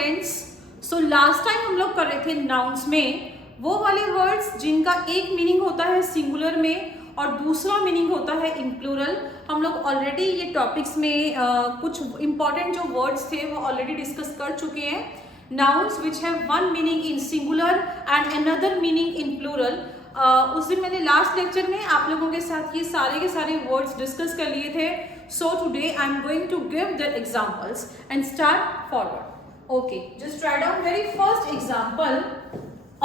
Students, so last time हम लोग कर रहे थे नाउन्स में वो वाले वर्ड्स जिनका एक मीनिंग होता है सिंगुलर में और दूसरा मीनिंग होता है इन प्लूरल। हम लोग ऑलरेडी ये टॉपिक्स में कुछ इंपॉर्टेंट जो वर्ड्स थे वो ऑलरेडी डिस्कस कर चुके हैं। Nouns which have one meaning in singular and another meaning in plural. उस दिन मैंने लास्ट लेक्चर में आप लोगों के साथ ये सारे के सारे वर्ड्स डिस्कस कर लिए थे। So today I am going to give the examples and start forward. Okay, just write down very first example.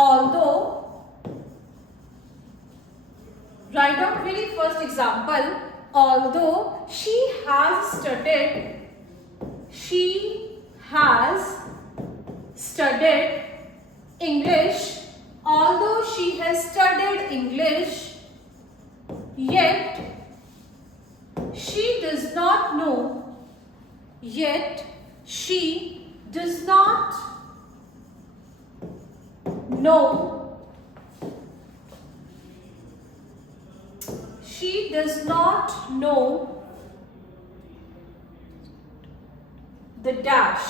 although, write down very first example. Although she has studied English, although she has studied English, yet she does not know the dash.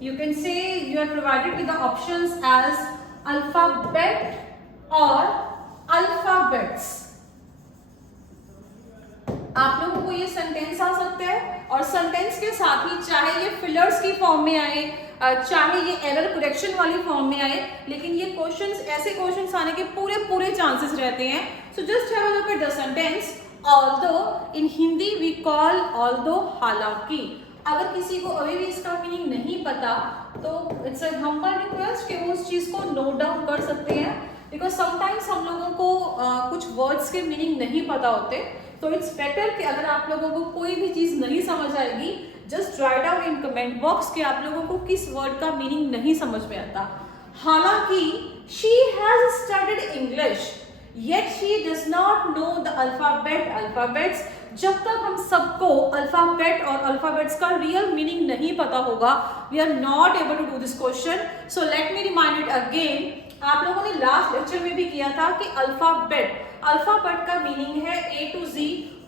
You can say you are provided with the options as alphabet or alphabets. आप लोगों को ये sentence आ सकता है और sentence के साथ ही चाहे ये फिलर्स की फॉर्म में आए, चाहे ये एरर करेक्शन वाली फॉर्म में आए, लेकिन ये क्वेश्चंस ऐसे क्वेश्चंस आने के पूरे चांसेस रहते हैं। So just have a look at the sentence. Although in Hindi we call although हालांकि। अगर किसी को अभी भी इसका मीनिंग नहीं पता तो इट्स अ हम्बल रिक्वेस्ट कि वो उस चीज को नोट डाउन कर सकते हैं, बिकॉज समटाइम्स हम लोगों को कुछ वर्ड्स के मीनिंग नहीं पता होते। तो इट्स बेटर कि अगर आप लोगों को कोई भी चीज नहीं समझ आएगी, just write down in comment box कि आप लोगों को किस वर्ड का मीनिंग नहीं समझ में आता। हालांकि she has studied English yet she does not know the alphabets. जब तक हम सबको अल्फाबेट और अल्फाबेट्स का रियल मीनिंग नहीं पता होगा, we are not able to do this question. So let me remind it again. आप लोगों ने लास्ट लेक्चर में भी किया था कि अल्फाबेट का मीनिंग है A to Z,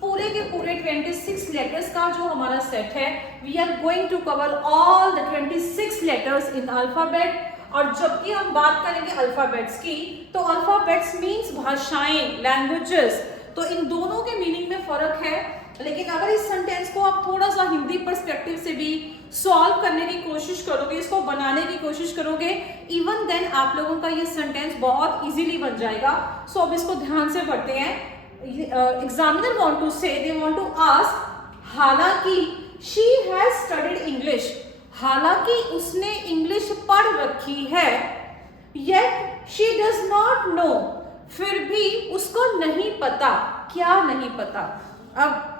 पूरे के पूरे 26 लेटर्स का जो हमारा सेट है। We are going to cover all the 26 letters in alphabet. और जबकि हम बात करेंगे अल्फाबेट्स की, तो अल्फाबेट्स मीन्स भाषाएं, लैंग्वेजेस। तो इन दोनों के मीनिंग में फर्क है। लेकिन अगर इस सेंटेंस को आप थोड़ा सा हिंदी पर्सपेक्टिव से भी सॉल्व करने की कोशिश करोगे, इसको बनाने की कोशिश करोगे, इवन देन आप लोगों का ये सेंटेंस बहुत इजीली बन जाएगा। सो अब इसको ध्यान से पढ़ते हैं। एग्जामिनर वांट टू से, दे वांट टू आस्क, हालांकि शी हैज स्टडीड इंग्लिश, हालांकि उसने इंग्लिश पढ़ रखी है, yet she does not know, फिर भी उसको नहीं पता। क्या नहीं पता? अब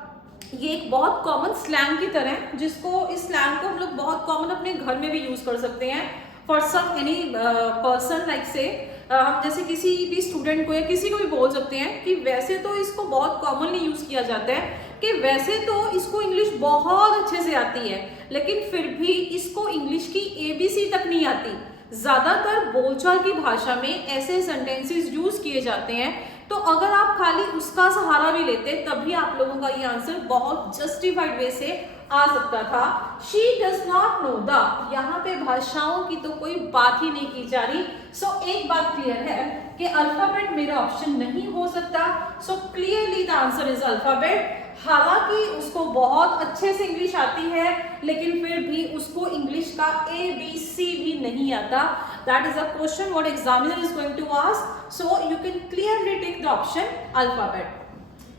ये एक बहुत कॉमन स्लैंग की तरह है, जिसको इस स्लैंग को हम लोग बहुत कॉमन अपने घर में भी यूज कर सकते हैं। For some any person like say, हम जैसे किसी भी स्टूडेंट को या किसी को भी बोल सकते हैं कि वैसे तो इसको बहुत कॉमनली यूज किया जाता है कि वैसे तो इसको इंग्लिश बहुत अच्छे से आती है, लेकिन फिर भी इसको इंग्लिश की ABC तक नहीं आती। ज्यादातर बोलचाल की भाषा में ऐसे सेंटेंसेस यूज किए जाते हैं। तो अगर आप खाली उसका सहारा भी लेते तभी आप लोगों का ये आंसर बहुत जस्टिफाइड वे से आ सकता था। She does not know the, यहाँ पे भाषाओं की तो कोई बात ही नहीं की जा रही। सो एक बात क्लियर है कि अल्फाबेट मेरा ऑप्शन नहीं हो सकता। So clearly the answer is alphabet. हालांकि उसको बहुत अच्छे से इंग्लिश आती है, लेकिन फिर भी उसको इंग्लिश का ABC भी नहीं आता। That is a question what examiner is going to ask. So you can clearly take the option alphabet.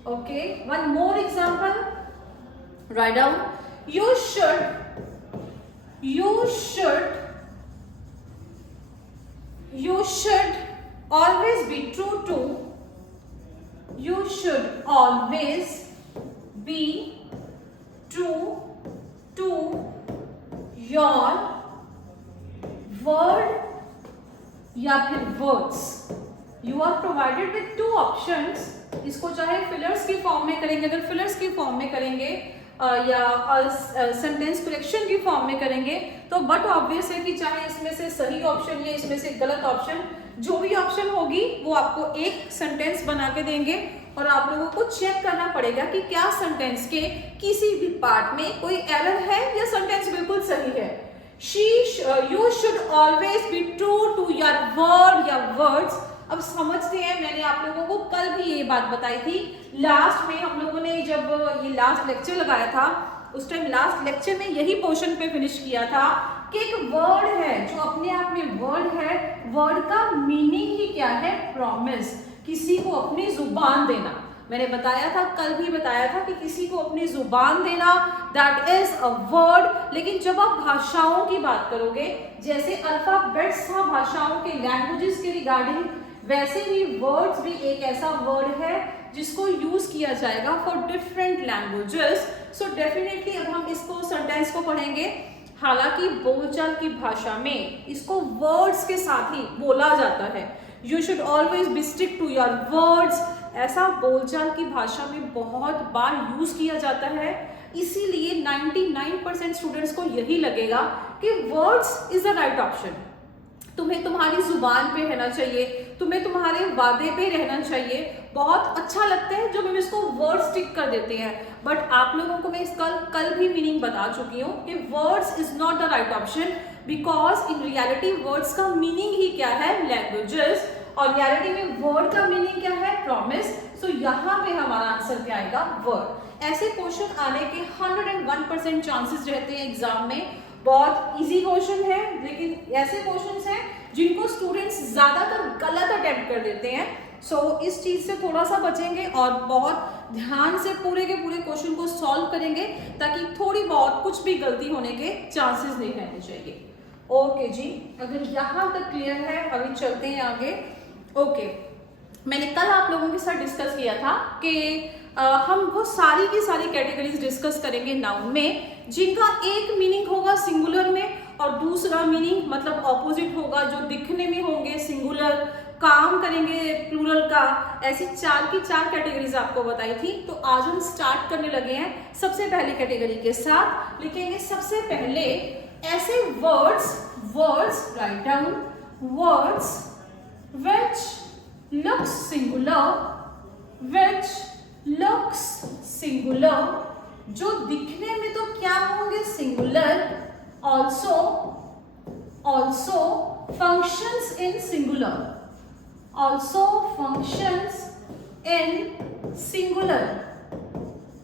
Okay, one more example. Write down. You should always be true to. You should always be true to your word या फिर words. You are provided with 2 options. इसको चाहे fillers की form में करेंगे, अगर fillers की form में करेंगे या सेंटेंस करेक्शन की फॉर्म में करेंगे, तो बट ऑब्वियस है कि चाहे इसमें से सही ऑप्शन या इसमें से गलत ऑप्शन, जो भी ऑप्शन होगी वो आपको एक सेंटेंस बना के देंगे और आप लोगों को चेक करना पड़ेगा कि क्या सेंटेंस के किसी भी पार्ट में कोई एरर है या सेंटेंस बिल्कुल सही है। You should always be true to your word या words। अब समझते हैं, मैंने आप लोगों को कल भी ये बात बताई थी। लास्ट में हम लोगों ने जब ये लास्ट लेक्चर लगाया था, उस टाइम लास्ट लेक्चर में यही पोर्शन पे फिनिश किया था कि एक वर्ड है जो अपने आप में वर्ड है, वर्ड का मीनिंग ही क्या है? प्रॉमिस, किसी को अपनी जुबान देना। मैंने बताया था, कल भी बताया था कि किसी को अपनी जुबान देना दैट इज अ वर्ड। लेकिन जब आप भाषाओं की बात करोगे, जैसे अल्फाबेट्स था भाषाओं के, लैंग्वेजेस के रिगार्डिंग, वैसे ही वर्ड्स भी एक ऐसा वर्ड है जिसको यूज किया जाएगा for different languages. So definitely अब हम इसको सेंटेंस को पढ़ेंगे। हालांकि बोलचाल की भाषा में इसको वर्ड्स के साथ ही बोला जाता है। You should always be stick to your words, ऐसा बोलचाल की भाषा में बहुत बार यूज किया जाता है। इसीलिए 99% स्टूडेंट्स को यही लगेगा कि words is the right option. तुम्हें तुम्हारी जुबान पे रहना चाहिए, तुम्हें तुम्हारे वादे पे रहना चाहिए। बहुत अच्छा लगता है जब हम इसको वर्ड्स टिक कर देते हैं, बट आप लोगों को मैं इसका कल भी मीनिंग बता चुकी हूँ कि words is not the right option, because in reality words का मीनिंग ही क्या है? लैंग्वेजेस। और रियलिटी में वर्ड का मीनिंग क्या है? प्रॉमिस। सो यहाँ पे हमारा आंसर क्या आएगा? वर्ड। ऐसे क्वेश्चन आने के 101% चांसेस रहते हैं एग्जाम में। बहुत इजी क्वेश्चन है, लेकिन ऐसे क्वेश्चंस हैं जिनको स्टूडेंट्स ज्यादातर गलत अटेम्प्ट कर देते हैं। सो इस चीज से थोड़ा सा बचेंगे और बहुत ध्यान से पूरे के पूरे क्वेश्चन को सॉल्व करेंगे, ताकि थोड़ी बहुत कुछ भी गलती होने के चांसेस नहीं रहने चाहिए। ओके जी, अगर यहाँ तक क्लियर है, अभी चलते हैं आगे। ओके, मैंने कल आप लोगों के साथ डिस्कस किया था कि हम वो सारी की सारी कैटेगरीज डिस्कस करेंगे नाउन में, जिनका एक मीनिंग होगा सिंगुलर में और दूसरा मीनिंग मतलब ऑपोजिट होगा, जो दिखने में होंगे सिंगुलर, काम करेंगे प्लूरल का। ऐसी 4 की 4 कैटेगरीज आपको बताई थी। तो आज हम स्टार्ट करने लगे हैं सबसे पहली कैटेगरी के साथ। लिखेंगे सबसे पहले ऐसे words write down, words which looks singular, जो दिखने में तो क्या होंगे? Singular. also functions in singular,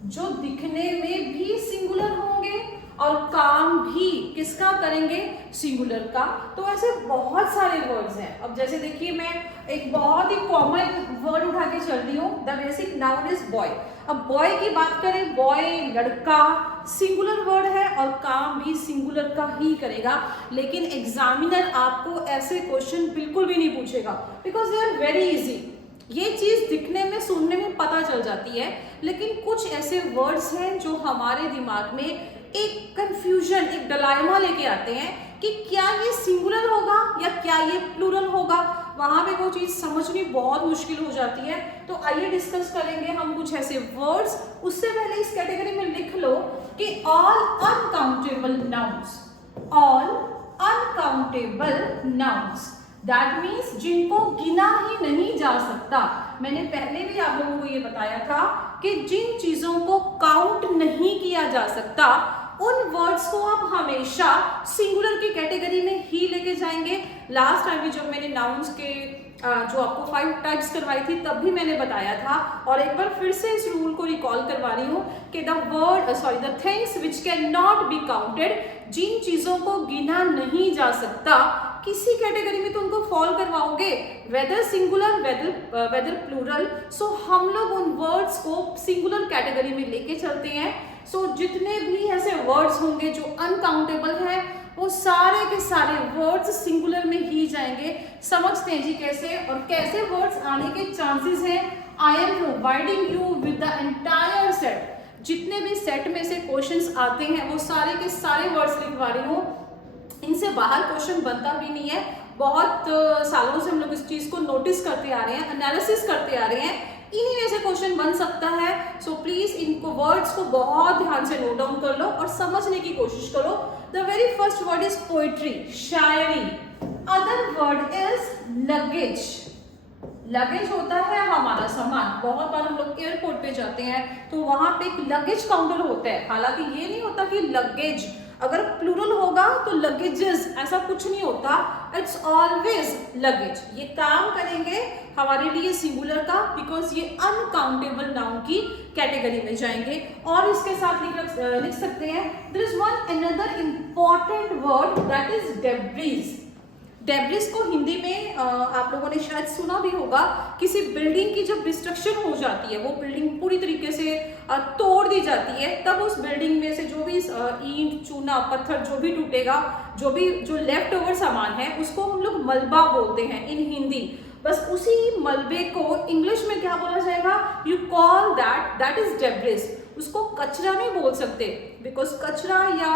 जो दिखने में भी सिंगुलर होंगे और काम भी किसका करेंगे? सिंगुलर का। तो ऐसे बहुत सारे वर्ड्स हैं। अब जैसे देखिए, मैं एक बहुत ही कॉमन वर्ड उठा के चल रही हूँ। The basic noun is boy. अब बॉय की बात करें, बॉय लड़का सिंगुलर वर्ड है और काम भी सिंगुलर का ही करेगा। लेकिन एग्जामिनर आपको ऐसे क्वेश्चन बिल्कुल भी नहीं पूछेगा, because they are very easy. ये चीज दिखने में, सुनने में पता चल जाती है, लेकिन कुछ ऐसे वर्ड्स हैं जो हमारे दिमाग में एक कंफ्यूजन, एक डलाइमा लेके आते हैं कि क्या ये सिंगुलर होगा या क्या ये प्लूरल होगा। वहां पे वो चीज समझनी बहुत मुश्किल हो जाती है। तो आइए डिस्कस करेंगे हम कुछ ऐसे वर्ड्स। उससे पहले इस कैटेगरी में लिख लो कि all uncountable nouns, that means जिनको गिना ही नहीं जा सकता। मैंने पहले भी आप लोगों को ये बताया था कि जिन चीजों को काउंट नहीं किया जा सकता, उन वर्ड्स को आप हमेशा सिंगुलर की कैटेगरी में ही लेके जाएंगे। लास्ट टाइम भी जब मैंने नाउन्स के जो आपको 5 टाइप्स करवाई थी, तब भी मैंने बताया था, और एक बार फिर से इस रूल को रिकॉल करवा रही हूँ कि the things which can not be counted, जिन चीजों को गिना नहीं जा सकता, किसी कैटेगरी में तो उनको फॉल करवाओगे, वेदर सिंगुलर वेदर प्लूरल। सो हम लोग उन वर्ड्स को सिंगुलर कैटेगरी में लेके चलते हैं। सो जितने भी ऐसे वर्ड्स होंगे जो अनकाउंटेबल है, वो सारे के सारे वर्ड्स सिंगुलर में ही जाएंगे। समझते हैं जी कैसे, और कैसे वर्ड्स आने के चांसेस हैं। I am providing you with the entire set. जितने भी सेट में से क्वेश्चंस आते हैं, वो सारे के सारे वर्ड्स लिखवा रही हूँ। इनसे बाहर क्वेश्चन बनता भी नहीं है। बहुत सालों से हम लोग इस चीज को नोटिस करते आ रहे हैं, एनालिसिस करते आ रहे हैं, इन्हीं में से क्वेश्चन बन सकता है। सो प्लीज इनको वर्ड्स को बहुत ध्यान से नोट डाउन कर लो और समझने की कोशिश करो। The very first word is poetry, Shayari. Other word is luggage, luggage होता है हमारा सामान। बहुत बार हम लोग एयरपोर्ट पे जाते हैं तो वहां पे एक लगेज काउंटर होता है, हालांकि ये नहीं होता कि लगेज, अगर प्लूरल होगा तो लगेजेस, ऐसा कुछ नहीं होता, इट्स ऑलवेज लगेज। ये काम करेंगे हमारे लिए सिंगुलर का, बिकॉज ये अनकाउंटेबल नाउन की कैटेगरी में जाएंगे। और इसके साथ लिख सकते हैं there is one another important word that is debris. Debris को हिंदी में आप लोगों ने शायद सुना भी होगा, किसी बिल्डिंग की जब डिस्ट्रक्शन हो जाती है, वो बिल्डिंग पूरी तरीके से तोड़ दी जाती है, तब उस बिल्डिंग में से जो भी ईंट चूना पत्थर जो भी टूटेगा, जो लेफ्ट ओवर सामान है, उसको हम लोग मलबा बोलते हैं इन हिंदी। बस उसी मलबे को इंग्लिश में क्या बोला जाएगा, you call that is debris. उसको कचरा नहीं बोल सकते, बिकॉज कचरा या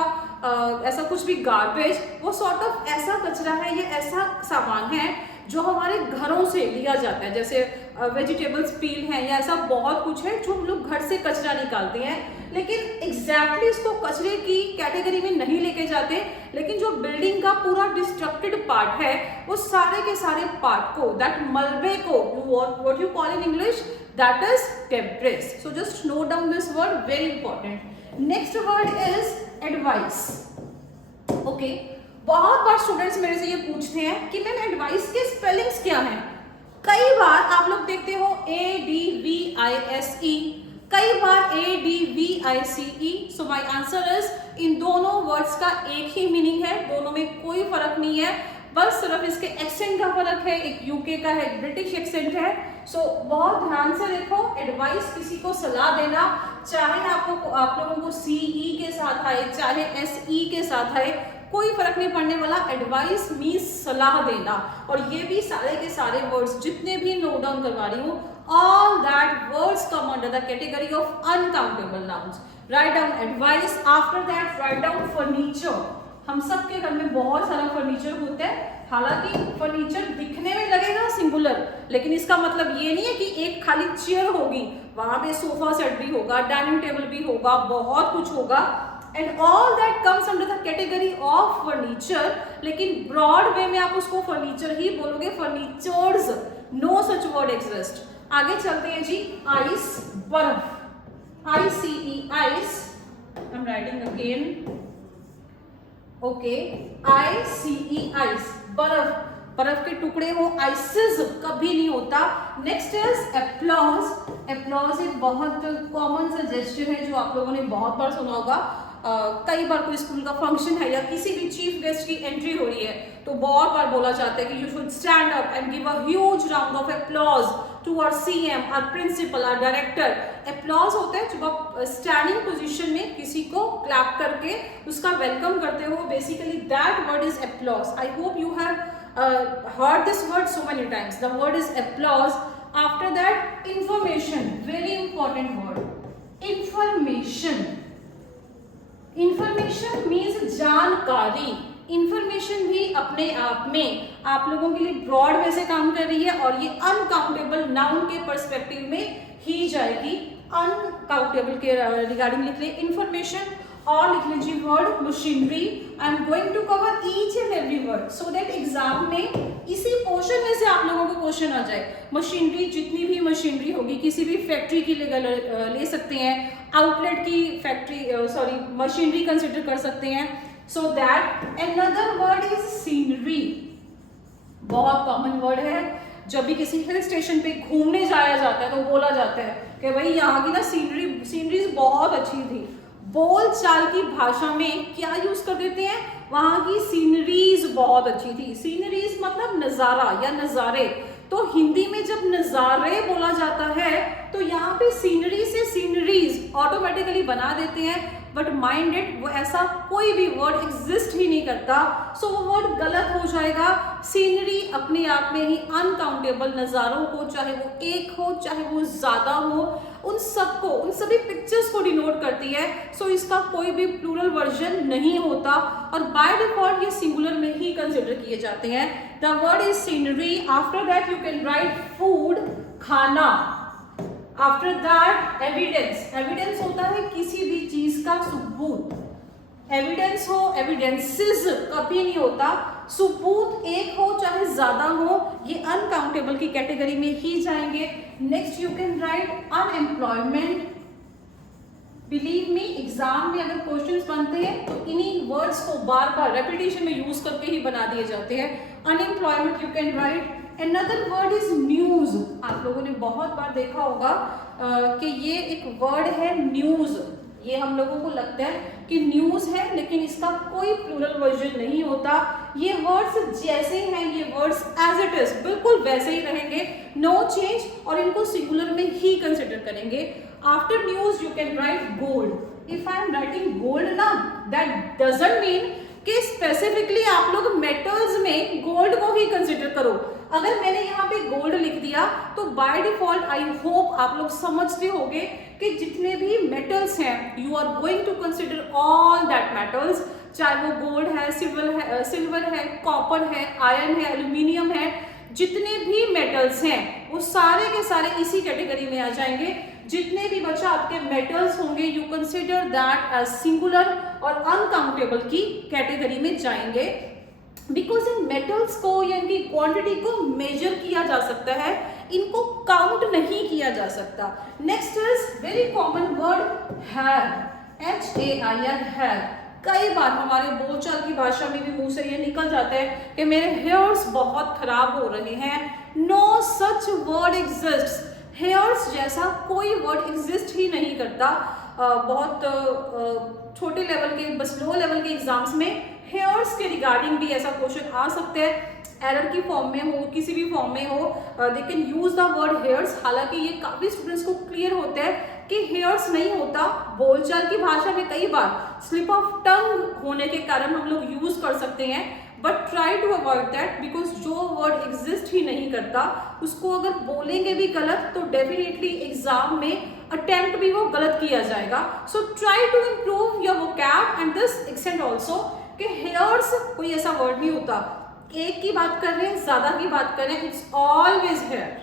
ऐसा कुछ भी गार्बेज, वो सॉर्ट ऑफ ऐसा कचरा है, ये ऐसा सामान है जो हमारे घरों से लिया जाता है, जैसे वेजिटेबल्स पील है या ऐसा बहुत कुछ है जो हम लोग घर से कचरा निकालते हैं, लेकिन एग्जैक्टली इसको कचरे की कैटेगरी में नहीं लेके जाते। लेकिन जो बिल्डिंग का पूरा डिस्ट्रक्टेड पार्ट है, वो सारे के सारे पार्ट को, दैट मलबे को, what you call in English, that is debris. So just note down this word, very important. Next word is advice. Okay, बहुत बार स्टूडेंट्स मेरे से ये पूछते हैं कि मैम एडवाइस के स्पेलिंग्स क्या हैं। कई बार आप लोग देखते हो ADVISE, कई बार ADVICE। So my answer is, इन दोनों वर्ड्स का एक ही मीनिंग है, दोनों में कोई फर्क नहीं है, बस सिर्फ इसके एक्सेंट का फर्क है, एक यूके का है, एक ब्रिटिश एक्सेंट है। सो बहुत ध्यान से देखो, एडवाइस किसी को सलाह देना, चाहे आप लोगों को CE के साथ आए, चाहे SE के साथ आए, कोई फर्क नहीं पड़ने वाला। एडवाइस मीन्स सलाह देना। और ये भी सारे के सारे वर्ड्स जितने भी नोट डाउन करवा रही हूँ, all that words come under the category of uncountable nouns. Write down advice, after that write down furniture. हम सबके घर में बहुत सारा फर्नीचर होता है, हालांकि फर्नीचर दिखने में लगेगा सिंगुलर, लेकिन इसका मतलब ये नहीं है कि एक खाली चेयर होगी, वहां पे सोफा सेट भी होगा, डाइनिंग टेबल भी होगा, बहुत कुछ होगा, and all that comes under the category of furniture. लेकिन ब्रॉड वे में आप उसको फर्नीचर ही बोलोगे, furnitures, no such word exist. आगे चलते हैं जी, आइस, बर्फ, ICE, ice. I am writing again, okay, ICE, ice, बर्फ, बर्फ के टुकड़े हो, आइसेस कभी नहीं होता। Next is applause. एप्लॉज एक बहुत कॉमन सा जेस्चर है जो आप लोगों ने बहुत बार सुना होगा। कई बार कोई स्कूल का फंक्शन है या किसी भी चीफ गेस्ट की एंट्री हो रही है तो बहुत बार बोला जाता है कि you should stand up and give a huge round of applause to our CM, our principal, our director. Applause होता है जब आप स्टैंडिंग पोजीशन में किसी को क्लैप करके उसका वेलकम करते हो, basically that word is applause. I hope you have heard this word so many times. The word is applause. After that, information, very important word. Information. Information means जानकारी। Information भी अपने आप में आप लोगों के लिए ब्रॉड वे से काम कर रही है और ये अनकाउंटेबल नाउन के पर्सपेक्टिव में ही जाएगी। अनकाउंटेबल के रिगार्डिंग लिख ले इंफॉर्मेशन, और लिख लीजिए word machinery. I am going to cover each and every word so that exam में इसी पोर्शन में से आप लोगों को क्वेश्चन आ जाए। मशीनरी, जितनी भी मशीनरी होगी, किसी भी फैक्ट्री की ले सकते हैं, आउटलेट की फैक्ट्री मशीनरी कंसिडर कर सकते हैं। So that another word is scenery. बहुत कॉमन वर्ड है, जब भी किसी हिल स्टेशन पे घूमने जाया जाता है तो बोला जाता है कि भाई यहाँ की ना सीनरीज बहुत अच्छी थी। बोल चाल की भाषा में क्या यूज कर देते हैं, वहां की सीनरीज बहुत अच्छी थी। सीनरीज मतलब नजारा या नजारे। तो हिंदी में जब नजारे बोला जाता है तो यहाँ पे सीनरी से सीनरीज ऑटोमेटिकली बना देते हैं, बट माइंड इट, वो ऐसा कोई भी वर्ड एग्जिस्ट ही नहीं करता, सो वो वर्ड गलत हो जाएगा। सीनरी अपने आप में ही अनकाउंटेबल नज़ारों को, चाहे वो एक हो चाहे वो ज़्यादा हो, उन सबको, उन सभी पिक्चर्स को डिनोट करती है। सो इसका कोई भी प्लूरल वर्जन नहीं होता और बाय डिफॉल्ट ये सिंगुलर में ही कंसिडर किए जाते हैं। The word is scenery. After that you can write food, खाना। After that evidence. एविडेंस होता है किसी भी चीज का सबूत। एविडेंस हो, एविडेंसेस कभी नहीं होता। सुबूत एक हो चाहे ज्यादा हो, ये अनकाउंटेबल की कैटेगरी में ही जाएंगे। Next you can right unemployment. Believe me, exam में अगर क्वेश्चंस बनते हैं तो इन्हीं वर्ड्स को बार बार रेपिटेशन में यूज करके ही बना दिए जाते हैं। Unemployment you can right. Another word is news. आप लोगों ने बहुत बार देखा होगा कि ये एक वर्ड है न्यूज। ये हम लोगों को लगता है कि न्यूज है, लेकिन इसका कोई प्लूरल वर्जन नहीं होता। ये वर्ड्स जैसे हैं, ये वर्ड्स एज इट इज बिल्कुल वैसे ही रहेंगे, नो चेंज, और इनको सिंगुलर में ही कंसिडर करेंगे। After news you can right gold. If I am writing gold ना, दैट डजंट मीन कि स्पेसिफिकली आप लोग मेटल्स में गोल्ड को ही कंसिडर करो। अगर मैंने यहाँ पे गोल्ड लिख दिया तो बाय डिफॉल्ट आई होप आप लोग समझते होंगे कि जितने भी मेटल्स हैं you are going to consider all that metals, चाहे वो गोल्ड है, सिल्वर है, कॉपर है, आयरन है, एल्यूमिनियम है, जितने भी मेटल्स हैं वो सारे के सारे इसी कैटेगरी में आ जाएंगे। जितने भी बच्चा आपके मेटल्स होंगे you consider that as singular और अनकाउंटेबल की कैटेगरी में जाएंगे, बिकॉज इन मेटल्स को या इनकी क्वांटिटी को मेजर किया जा सकता है, इनको काउंट नहीं किया जा सकता। Next is very common word hair, HAIR, hair. कई बार हमारे बोलचाल की भाषा में भी मुंह से ये निकल जाता है कि मेरे हेयर्स बहुत खराब हो रहे हैं। No such word exist. Hairs जैसा कोई वर्ड एग्जिस्ट ही नहीं करता। बहुत छोटे लेवल के, बस लो लेवल के एग्जाम्स में हेयर्स के रिगार्डिंग भी ऐसा क्वेश्चन आ सकते हैं, एरर की फॉर्म में हो, किसी भी फॉर्म में हो, they can use the word hairs. हालांकि ये काफी स्टूडेंट्स को क्लियर होता है कि हेयर्स नहीं होता। बोलचाल की भाषा में कई बार स्लिप ऑफ टंग होने के कारण हम लोग यूज कर सकते हैं, but try to avoid that, because जो वर्ड एग्जिस्ट ही नहीं करता उसको अगर बोलेंगे भी गलत तो डेफिनेटली एग्जाम में अटेम्प्ट भी वो गलत किया जाएगा। So try to improve your vocab and this extend also कि हेयर्स कोई ऐसा वर्ड नहीं होता। एक की बात कर रहे हैं, ज्यादा की बात कर रहे हैं, it's always hair.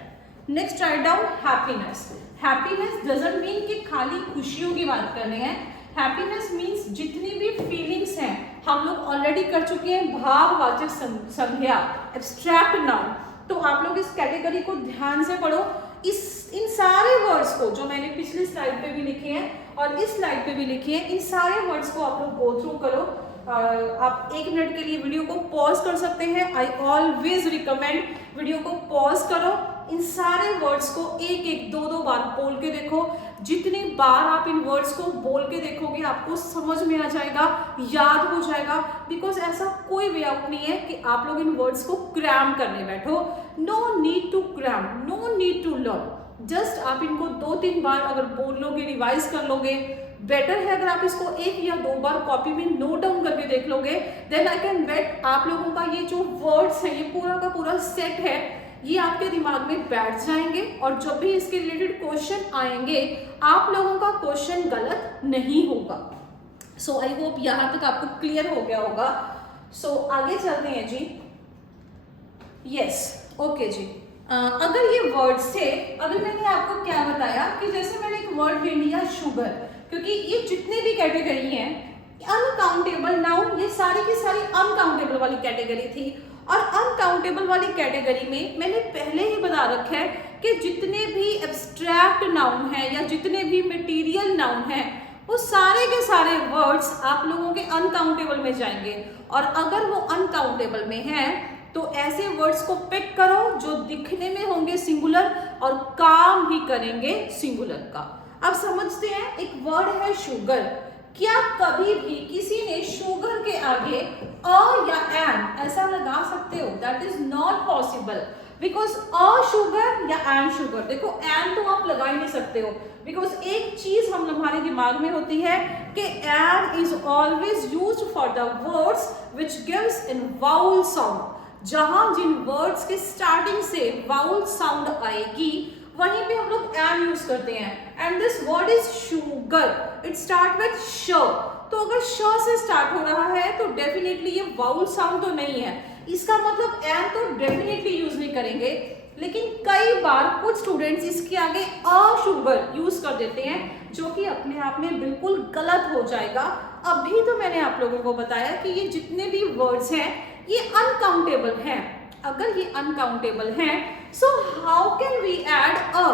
Next write down happiness. Happiness doesn't mean कि खाली खुशियों की बात कर रहे हैं। हैप्पीनेस मीन्स जितनी भी फीलिंग्स हैं हम लोग ऑलरेडी कर चुके हैं, भाववाचक संज्ञा, एब्स्ट्रैक्ट नाउन। तो आप लोग इस कैटेगरी को ध्यान से पढ़ो। इन सारे वर्ड्स को जो मैंने पिछली स्लाइड पे भी लिखे हैं और इस स्लाइड पे भी लिखे हैं, इन सारे वर्ड्स को आप लोग गो थ्रू करो। आप 1 मिनट के लिए वीडियो को पॉज कर सकते हैं। आई ऑलवेज रिकमेंड वीडियो को पॉज करो, इन सारे वर्ड्स को एक एक दो दो बार बोल के देखो। जितनी बार आप इन वर्ड्स को बोल के देखोगे आपको समझ में आ जाएगा, याद हो जाएगा, बिकॉज ऐसा कोई वे आउट नहीं है कि आप लोग इन वर्ड्स को क्रैम करने बैठो। No need to cram, no need to learn. Just आप इनको 2-3 बार अगर बोल लोगे, रिवाइज कर लोगे, बेटर है अगर आप इसको 1 या 2 बार कॉपी में नोट डाउन करके देख लोगे, देन आई कैन बेट आप लोगों का ये जो वर्ड्स है, ये पूरा का पूरा सेट है, ये आपके दिमाग में बैठ जाएंगे और जब भी इसके रिलेटेड क्वेश्चन आएंगे आप लोगों का क्वेश्चन गलत नहीं होगा। सो आई होप यहाँ तक आपको क्लियर हो गया होगा। सो आगे चलते हैं जी। यस, ओके जी। अगर ये वर्ड्स थे, अगर मैंने आपको क्या बताया कि जैसे मैंने एक वर्ड ले लिया शुगर, क्योंकि ये जितने भी कैटेगरी हैं अनकाउंटेबल नाउन, ये सारी की सारी अनकाउंटेबल वाली कैटेगरी थी। और अनकाउंटेबल वाली कैटेगरी में मैंने पहले ही बता रखा है कि जितने भी एब्स्ट्रैक्ट नाउन हैं या जितने भी मटेरियल नाउन हैं वो सारे के सारे वर्ड्स आप लोगों के अनकाउंटेबल में जाएंगे। और अगर वो अनकाउंटेबल में हैं तो ऐसे वर्ड्स को पिक करो जो दिखने में होंगे सिंगुलर और काम ही करेंगे सिंगुलर का। अब समझते हैं, एक वर्ड है शुगर। क्या कभी भी किसी ने शुगर के आगे अ या एन ऐसा लगा सकते हो? That is not possible, because a sugar या एन शुगर, देखो एन तो आप लगा ही नहीं सकते हो, बिकॉज एक चीज हमारे दिमाग में होती है कि an is always used for the words which gives in vowel sound. जहां जिन वर्ड्स के स्टार्टिंग से वाउल साउंड आएगी वहीं पे हम लोग एन यूज करते हैं। And this word is sugar, it start with sh. तो अगर श से स्टार्ट हो रहा है तो डेफिनेटली ये वाउल साउंड तो नहीं है, इसका मतलब एन तो डेफिनेटली यूज नहीं करेंगे। लेकिन कई बार कुछ स्टूडेंट्स इसके आगे अ शुगर यूज कर देते हैं, जो कि अपने आप में बिल्कुल गलत हो जाएगा। अभी तो मैंने आप लोगों को बताया कि ये जितने भी वर्ड्स हैं ये अनकाउंटेबल है। अगर ये अनकाउंटेबल है, so how can we add a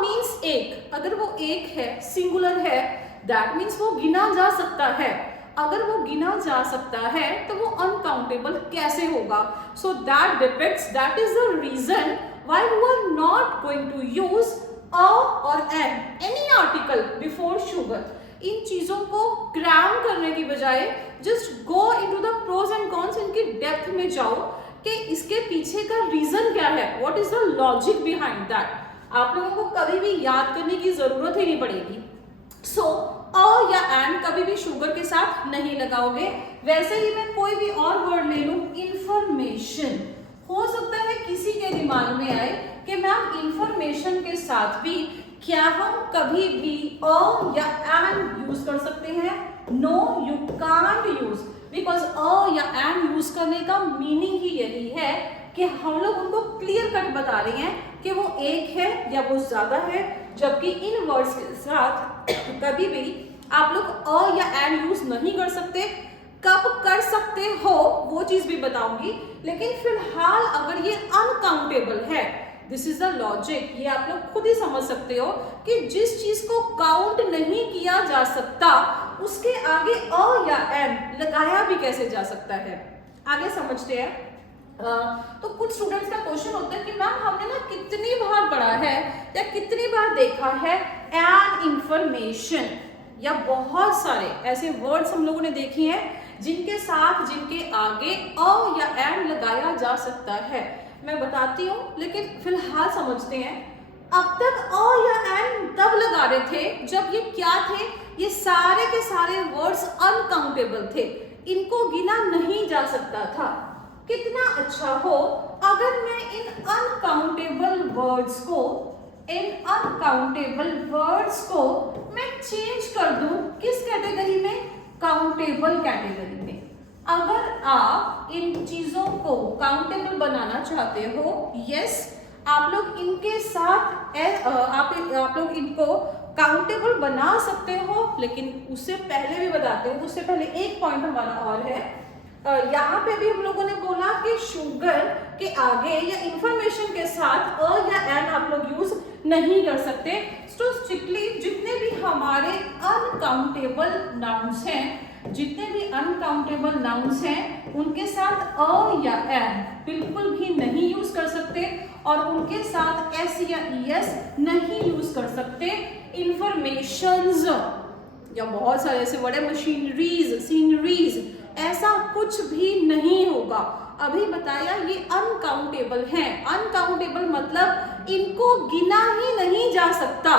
means एक। अगर वो एक है, सिंगुलर है, दैट मीन्स वो गिना जा सकता है। अगर वो गिना जा सकता है तो वो अनकाउंटेबल कैसे होगा? So that depends, that is the reason why we are not going to use a और an any article before sugar. इन चीजों को क्रैम करने की बजाय just go into the pros and cons, इनकी डेप्थ में जाओ कि इसके पीछे का रीजन क्या है, what is the logic behind that. आप लोगों को कभी भी याद करने की जरूरत ही नहीं पड़ेगी। सो अ या एन कभी भी शुगर के साथ नहीं लगाओगे। वैसे ही मैं कोई भी और वर्ड ले लूं, इंफॉर्मेशन, हो सकता है किसी के दिमाग में आए कि मैम इंफॉर्मेशन के साथ भी क्या हम कभी भी अ या एन यूज कर सकते हैं? No, you can't use, because a या एन यूज करने का मीनिंग ही यही है कि हम लोग उनको क्लियर कट बता रहे हैं कि वो एक है या वो ज्यादा है। जबकि इन वर्ड्स के साथ कभी भी आप लोग अ या एन यूज नहीं कर सकते। कब कर सकते हो वो चीज भी बताऊंगी, लेकिन फिलहाल अगर ये अनकाउंटेबल है, दिस इज द लॉजिक, ये आप लोग खुद ही समझ सकते हो कि जिस चीज को काउंट नहीं किया जा सकता उसके आगे अ या एन लगाया भी कैसे जा सकता है। आगे समझते हैं। तो कुछ स्टूडेंट्स का क्वेश्चन होता है कि मैम हमने ना कितनी बार पढ़ा है या कितनी बार देखा है एन इंफॉर्मेशन, या बहुत सारे ऐसे वर्ड्स हम लोगों ने देखे हैं जिनके साथ जिनके आगे अ या एन लगाया जा सकता है। मैं बताती हूँ, लेकिन फिलहाल समझते हैं। अब तक अ या एन तब लगा रहे थे जब ये क्या थे, ये सारे के सारे वर्ड्स अनकाउंटेबल थे, इनको गिना नहीं जा सकता था। कितना अच्छा हो अगर मैं इन अनकाउंटेबल वर्ड्स को मैं चेंज कर दूं, किस कैटेगरी में? काउंटेबल कैटेगरी में। अगर आप इन चीजों को काउंटेबल बनाना चाहते हो, यस, आप लोग इनके साथ आप लोग इनको काउंटेबल बना सकते हो, लेकिन उससे पहले भी बताते हो, उससे पहले एक पॉइंट हमारा और है। यहाँ पे भी हम लोगों ने बोला कि शुगर के आगे या इंफॉर्मेशन के साथ अ या एन आप लोग यूज नहीं कर सकते। तो स्ट्रिक्टली जितने भी हमारे अनकाउंटेबल नाउन्स हैं, उनके साथ अ या एन बिल्कुल भी नहीं यूज कर सकते, और उनके साथ एस या ईएस नहीं यूज कर सकते। इंफॉर्मेशंस या बहुत सारे ऐसे वर्ड है, मशीनरीज, सीनरीज, ऐसा कुछ भी नहीं होगा। अभी बताया ये अनकाउंटेबल है। अनकाउंटेबल मतलब इनको गिना ही नहीं जा सकता।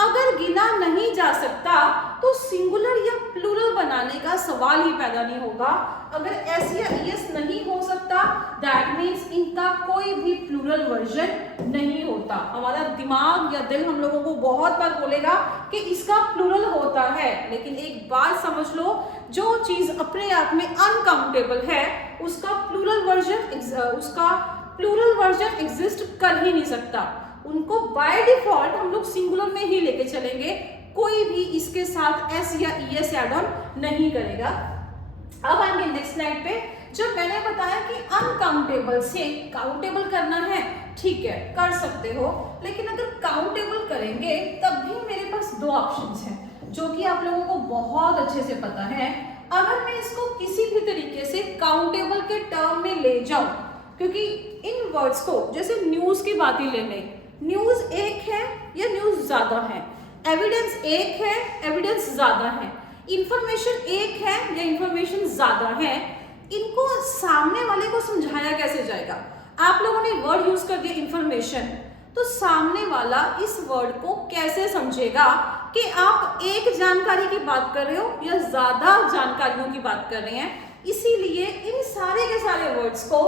अगर गिना नहीं जा सकता तो सिंगुलर या प्लूरल बनाने का सवाल ही पैदा नहीं होगा। अगर एस या एस नहीं हो सकता, दैट मीन्स इनका कोई भी प्लूरल वर्जन नहीं होता। हमारा दिमाग या दिल हम लोगों को बहुत बार बोलेगा कि इसका प्लूरल होता है, लेकिन एक बात समझ लो, जो चीज अपने आप में अनकाउंटेबल है उसका प्लूरल वर्जन एग्जिस्ट कर ही नहीं सकता। उनको बाय डिफॉल्ट हम लोग सिंगुलर में ही लेके चलेंगे, कोई भी इसके साथ एस या ईएस ऐड ऑन नहीं करेगा। अब आएंगे नेक्स्ट स्लाइड पे। जब मैंने बताया कि अनकाउंटेबल से काउंटेबल करना है, ठीक है, कर सकते हो, लेकिन अगर काउंटेबल करेंगे तब भी मेरे पास दो ऑप्शंस हैं जो कि आप लोगों को बहुत अच्छे से पता है। अगर मैं इसको किसी भी तरीके से काउंटेबल के टर्म में ले जाऊं, क्योंकि इन वर्ड्स को जैसे न्यूज की बात ही ले लें, न्यूज एक है या न्यूज ज्यादा है, एविडेंस एक है, एविडेंस ज्यादा है, इंफॉर्मेशन एक है या इंफॉर्मेशन ज्यादा है, इनको सामने वाले को समझाया कैसे जाएगा? आप लोगों ने वर्ड यूज कर दिया इंफॉर्मेशन, तो सामने वाला इस वर्ड को कैसे समझेगा कि आप एक जानकारी की बात कर रहे हो या ज्यादा जानकारियों की बात कर रहे हैं? इसीलिए इन सारे के सारे वर्ड्स को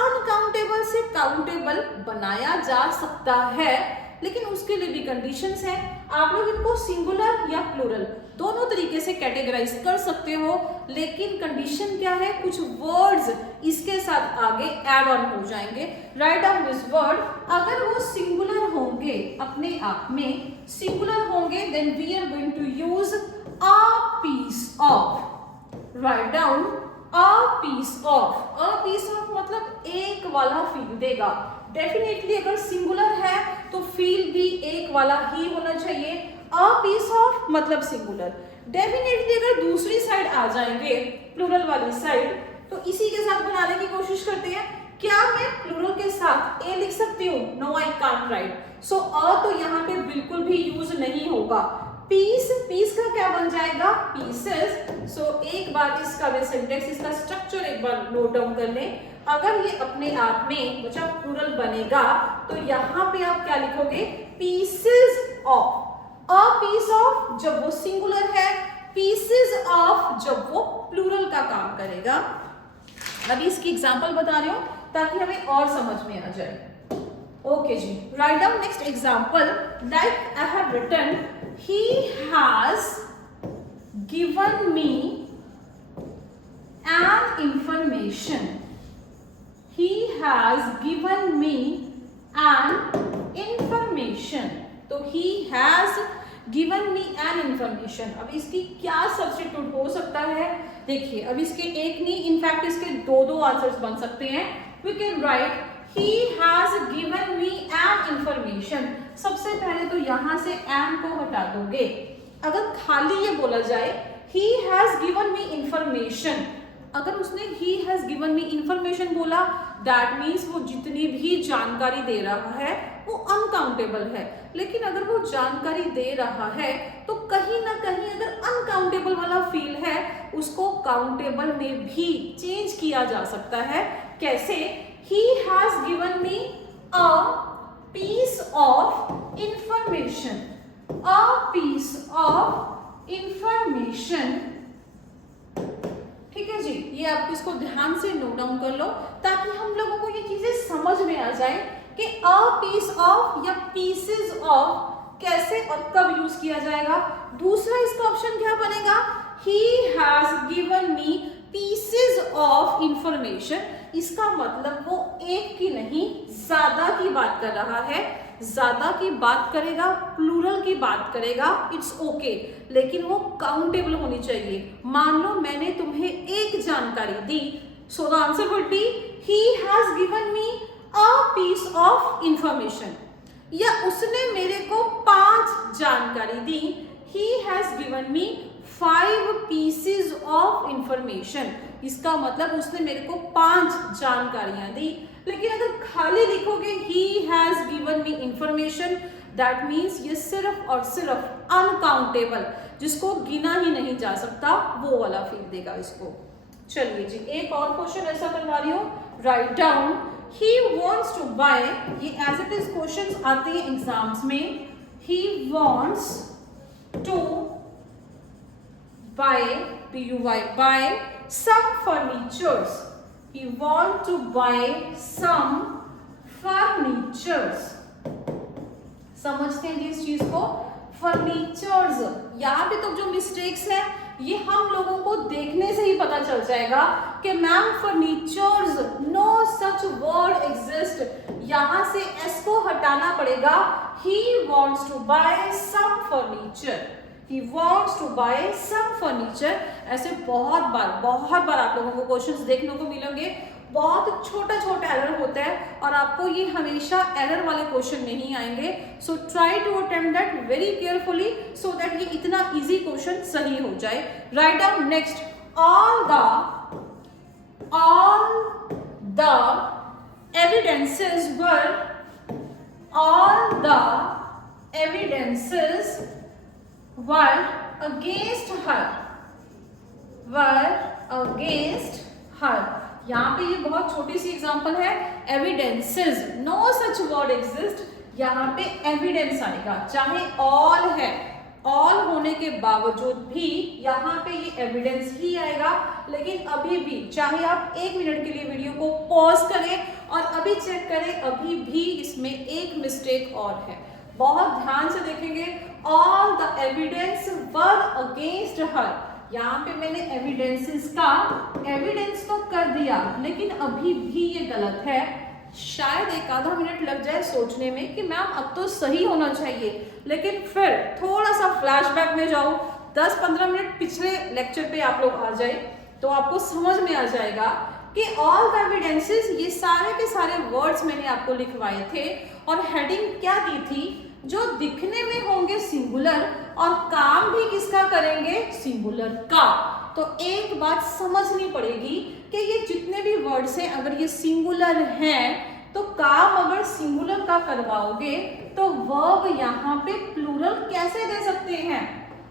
अनकाउंटेबल से काउंटेबल बनाया जा सकता है, लेकिन उसके लिए भी कंडीशंस हैं। आप लोग इनको सिंगुलर या प्लूरल दोनों तरीके से कैटेगराइज कर सकते हो, लेकिन कंडीशन क्या है? कुछ वर्ड्स इसके साथ आगे ऐड ऑन हो जाएंगे। राइट डाउन दिस वर्ड, अगर वो सिंगुलर होंगे, अपने आप में सिंगुलर होंगे, then we are going to use a piece of. Right down a piece of. A piece of मतलब एक वाला फील देगा। डेफिनेटली अगर सिंगुलर है तो फील भी एक वाला ही होना चाहिए। अ पीस ऑफ मतलब सिंगुलर। डेफिनेटली अगर दूसरी साइड आ जाएंगे, प्लूरल वाली साइड, तो इसी के साथ बनाने की कोशिश करते हैं। क्या मैं प्लूरल के साथ ए लिख सकती हूँ? No, I can't write. So uh तो यहाँ पे बिल्कुल भी यूज नहीं होगा। पीस, पीस का क्या बन जाएगा? पीसेस। सो एक बार इसका भी सिंटेक्स, इसका स्ट्रक्चर एक बार नोट डाउन कर लें। अगर ये अपने आप में बच्चा प्लूरल बनेगा तो यहाँ पे आप क्या लिखोगे? Pieces of. A piece of जब वो सिंगुलर है, पीसेस ऑफ जब वो प्लूरल का काम करेगा। अभी इसकी एग्जांपल बता रही हूँ ताकि हमें और समझ में आ जाए। ओके जी, write down next example. Like I have written, he has given me an information. He has given me an information. तो he has given me an information। अब इसकी क्या सब्स्टिट्यूट हो सकता है? देखिए, अब इसके एक नहीं, इनफैक्ट इसके दो आंसर्स बन सकते हैं। We can write he has given me an information। सबसे पहले तो यहां से an को हटा दोगे। अगर खाली ये बोला जाए he has given me information, अगर उसने he has given me information बोला, that means वो जितनी भी जानकारी दे रहा है वो अनकाउंटेबल है। लेकिन अगर वो जानकारी दे रहा है तो कहीं ना कहीं अगर अनकाउंटेबल वाला फील है, उसको काउंटेबल में भी चेंज किया जा सकता है। कैसे? He has given me a piece of information. A piece of information। ठीक है जी, ये आप इसको ध्यान से नोट डाउन कर लो ताकि हम लोगों को ये चीजें समझ में आ जाए कि a piece of या pieces of कैसे और कब यूज किया जाएगा। दूसरा इसका ऑप्शन क्या बनेगा? He has given me pieces of information। इसका मतलब वो एक की नहीं ज्यादा की बात कर रहा है। ज्यादा की बात करेगा, प्लूरल की बात करेगा, इट्स ओके, लेकिन वो काउंटेबल होनी चाहिए। मान लो मैंने तुम्हें एक जानकारी दी, so the answer would be he has given me a piece of information. या उसने मेरे को 5 जानकारी दी, he has given me 5 pieces of information. इसका मतलब उसने मेरे को 5 जानकारियां दी। लेकिन अगर खाली लिखोगे he has given me information, that means ये सिर्फ और सिर्फ अनकाउंटेबल, जिसको गिना ही नहीं जा सकता, वो वाला फील देगा इसको। चलिए जी, एक और क्वेश्चन ऐसा करवा रही हूँ। Write down, he wants to buy, ये एज इट इज क्वेश्चंस आते हैं एग्जाम्स में। he wants to buy, buy some furnitures। He want to buy some furnitures। समझते हैं जी इस चीज को? फर्नीचर्स, यहाँ पे तो जो मिस्टेक्स है ये हम लोगों को देखने से ही पता चल जाएगा कि ma'am furnitures, no such word exist. यहाँ से एस को हटाना पड़ेगा। He wants to buy some furniture। He wants to buy some furniture। ऐसे बहुत बार आप लोगों को क्वेश्चंस देखने को मिलेंगे। बहुत छोटा एरर होता है और आपको ये हमेशा एरर वाले क्वेश्चन नहीं आएंगे। So try to attempt that very carefully so that ये इतना इजी क्वेश्चन सही हो जाए। राइट डाउन नेक्स्ट, all the evidences were against her। यहाँ पे ये बहुत छोटी सी एग्जांपल है। Evidences, no such word exist, यहाँ पे एविडेंस आएगा। चाहे ऑल है, ऑल होने के बावजूद भी यहाँ पे ये एविडेंस ही आएगा। लेकिन अभी भी चाहे आप 1 मिनट के लिए वीडियो को पॉज करें और अभी चेक करें, अभी भी इसमें एक मिस्टेक और है। बहुत ध्यान से देखेंगे। All the evidence were against her, यहाँ पे मैंने एविडेंसेस का एविडेंस तो कर दिया लेकिन अभी भी ये गलत है। शायद 1 मिनट लग जाए सोचने में कि मैम अब तो सही होना चाहिए, लेकिन फिर थोड़ा सा फ्लैशबैक में जाओ, 10-15 मिनट पिछले लेक्चर पे आप लोग आ जाए तो आपको समझ में आ जाएगा कि ऑल द एविडेंसेस, ये सारे के सारे वर्ड्स मैंने आपको लिखवाए थे और हेडिंग क्या दी थी, जो दिखने में होंगे सिंगुलर और काम भी किसका करेंगे, सिंगुलर का। तो एक बात समझनी पड़ेगी कि ये जितने भी वर्ड्स हैं अगर ये सिंगुलर हैं तो काम अगर सिंगुलर का करवाओगे तो वर्ब यहाँ पे प्लूरल कैसे दे सकते हैं।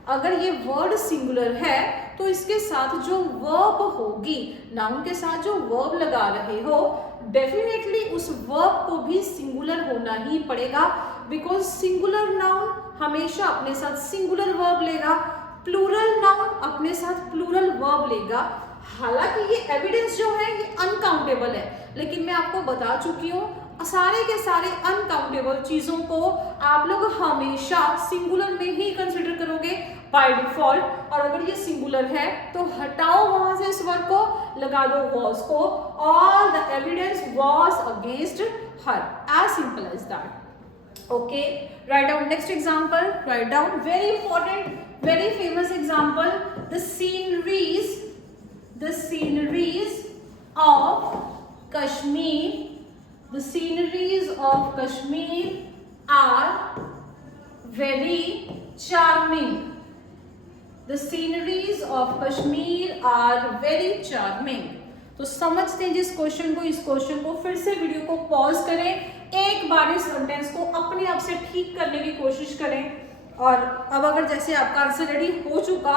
अगर ये वर्ड सिंगुलर है तो इसके साथ जो वर्ब होगी, नाउन के साथ जो वर्ब लगा रहे हो, डेफिनेटली उस वर्ब को भी सिंगुलर होना ही पड़ेगा, बिकॉज सिंगुलर नाउन हमेशा अपने साथ सिंगुलर वर्ब लेगा, प्लूरल नाउन अपने साथ प्लूरल वर्ब लेगा। हालांकि ये एविडेंस जो है ये अनकाउंटेबल है, लेकिन मैं आपको बता चुकी हूँ सारे के सारे अनकाउंटेबल चीजों को आप लोग हमेशा सिंगुलर में ही कंसिडर करोगे बाय डिफॉल्ट। और अगर ये सिंगुलर है तो हटाओ वहां से इस वर्ड को, लगा दो वॉज को, all the evidence was against her, as simple as that. Okay, write down next example, write down very important, very famous example, the sceneries of Kashmir, the sceneries of Kashmir are very charming, the sceneries of Kashmir are very charming। तो समझते हैं जिस question को, इस question को फिर से video को पॉज करें, एक बार इस सेंटेंस को अपने आप से ठीक करने की कोशिश करें। और अब अगर जैसे आपका आंसर रेडी हो चुका,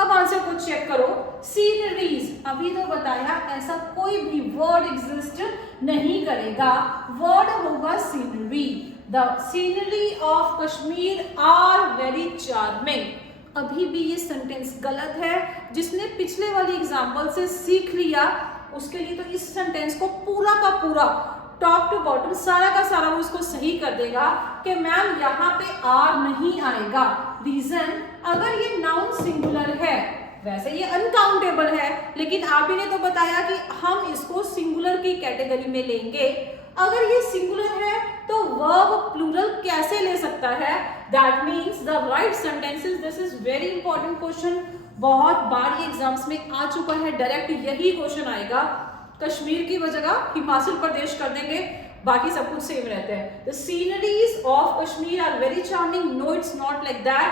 अब आंसर को चेक करो। सीनरीज, अभी तो बताया ऐसा कोई भी वर्ड एग्जिस्ट नहीं करेगा, वर्ड होगा scenery. The scenery of Kashmir are very charming. अभी भी ये सेंटेंस गलत है, जिसने पिछले वाली एग्जाम्पल से सीख लिया उसके लिए तो इस सेंटेंस को पूरा का पूरा टॉप टू बॉटम सारा का सारा वो इसको सही कर देगा कि मैम यहाँ पे आर नहीं आएगा। रीजन, अगर ये नाउन सिंगुलर है, वैसे ये अनकाउंटेबल है, लेकिन आप ही ने तो बताया कि हम इसको सिंगुलर की कैटेगरी में लेंगे। अगर ये सिंगुलर है तो वर्ब प्लूरल कैसे ले सकता है? That means the right sentences, this is very important question, बहुत बार ये एग्जाम्स में आ चुका है, डायरेक्ट यही क्वेश्चन आएगा। कश्मीर की जगह हिमाचल प्रदेश कर देंगे, बाकी सब कुछ सेम रहते हैं। The sceneries of Kashmir are very charming, no it's not like that,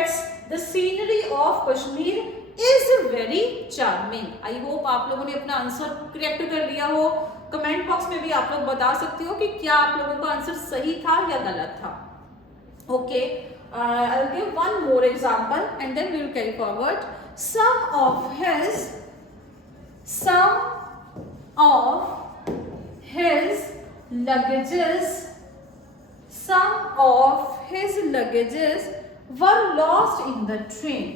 it's the scenery of Kashmir is very charming. I hope आप लोगों ने अपना आंसर करेक्ट कर लिया हो। कमेंट बॉक्स में भी आप लोग बता सकते हो कि क्या आप लोगों का आंसर सही था या गलत था। Okay, I will give one more example and then we will carry forward. some of his luggages were lost in the train।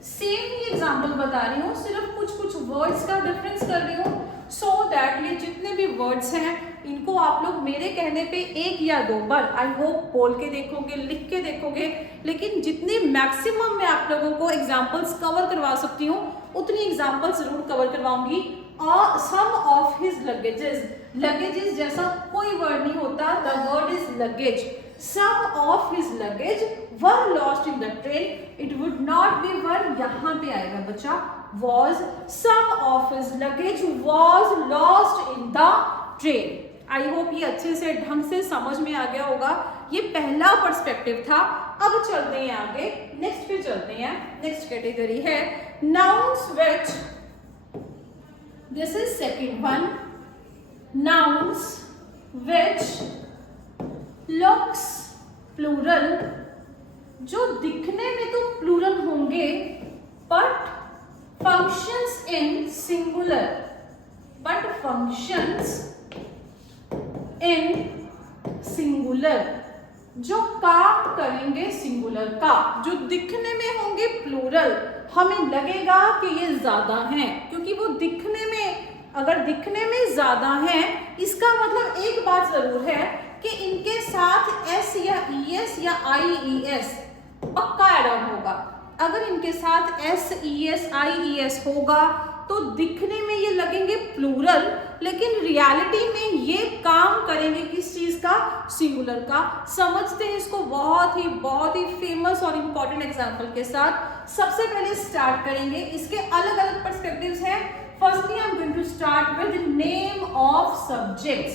Same ही एग्जाम्पल बता रही हूँ, सिर्फ कुछ वर्ड्स का डिफरेंस कर रही हूँ, सो दैट ये जितने भी वर्ड्स हैं इनको आप लोग मेरे कहने पे एक या दो बार आई होप बोल के देखोगे, लिख के देखोगे, लेकिन जितनी मैक्सिमम मैं आप लोगों को एग्जाम्पल्स कवर करवा सकती हूँ उतनी एग्जाम्पल जरूर कवर करवाऊंगी। और सम ऑफ हिज लगेजेस, लगेजेस जैसा कोई वर्ड नहीं होता, the word is luggage. Some of his luggage were lost in the train. It would not be were, यहाँ पे आएगा बच्चा was। Some of his luggage was lost in the train। I hope ये अच्छे से ढंग से समझ में आ गया होगा। ये पहला पर्सपेक्टिव था। अब चलते हैं आगे, नेक्स्ट पे चलते हैं। नेक्स्ट कैटेगरी है nouns which, this is second one, nouns which looks plural, जो दिखने में तो प्लूरल होंगे but functions in singular, जो काम करेंगे सिंगुलर का, जो दिखने में होंगे प्लूरल, हमें लगेगा कि ये ज्यादा हैं क्योंकि वो दिखने में, अगर दिखने में ज्यादा हैं इसका मतलब एक बात जरूर है कि इनके साथ एस या ई एस या आई ई एस पक्का ऐड ऑन होगा। अगर इनके साथ S E S I E S होगा तो दिखने में ये लगेंगे प्लूरल, लेकिन रियलिटी में ये काम करेंगे किस चीज का, सिंगुलर का। समझते हैं इसको बहुत ही फेमस और इंपॉर्टेंट एग्जांपल के साथ। सबसे पहले स्टार्ट करेंगे, इसके अलग अलग पर्सपेक्टिव्स हैं। Firstly I am going to start with name of subjects.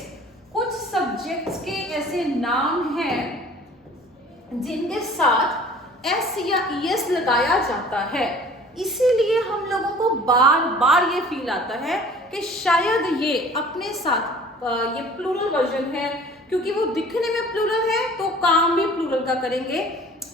कुछ सब्जेक्ट्स के ऐसे नाम हैं जिनके साथ एस या ईएस लगाया जाता है, इसीलिए हम लोगों को बार बार ये फील आता है कि शायद ये अपने साथ ये प्लूरल वर्जन है, क्योंकि वो दिखने में प्लूरल है तो काम भी प्लूरल का करेंगे।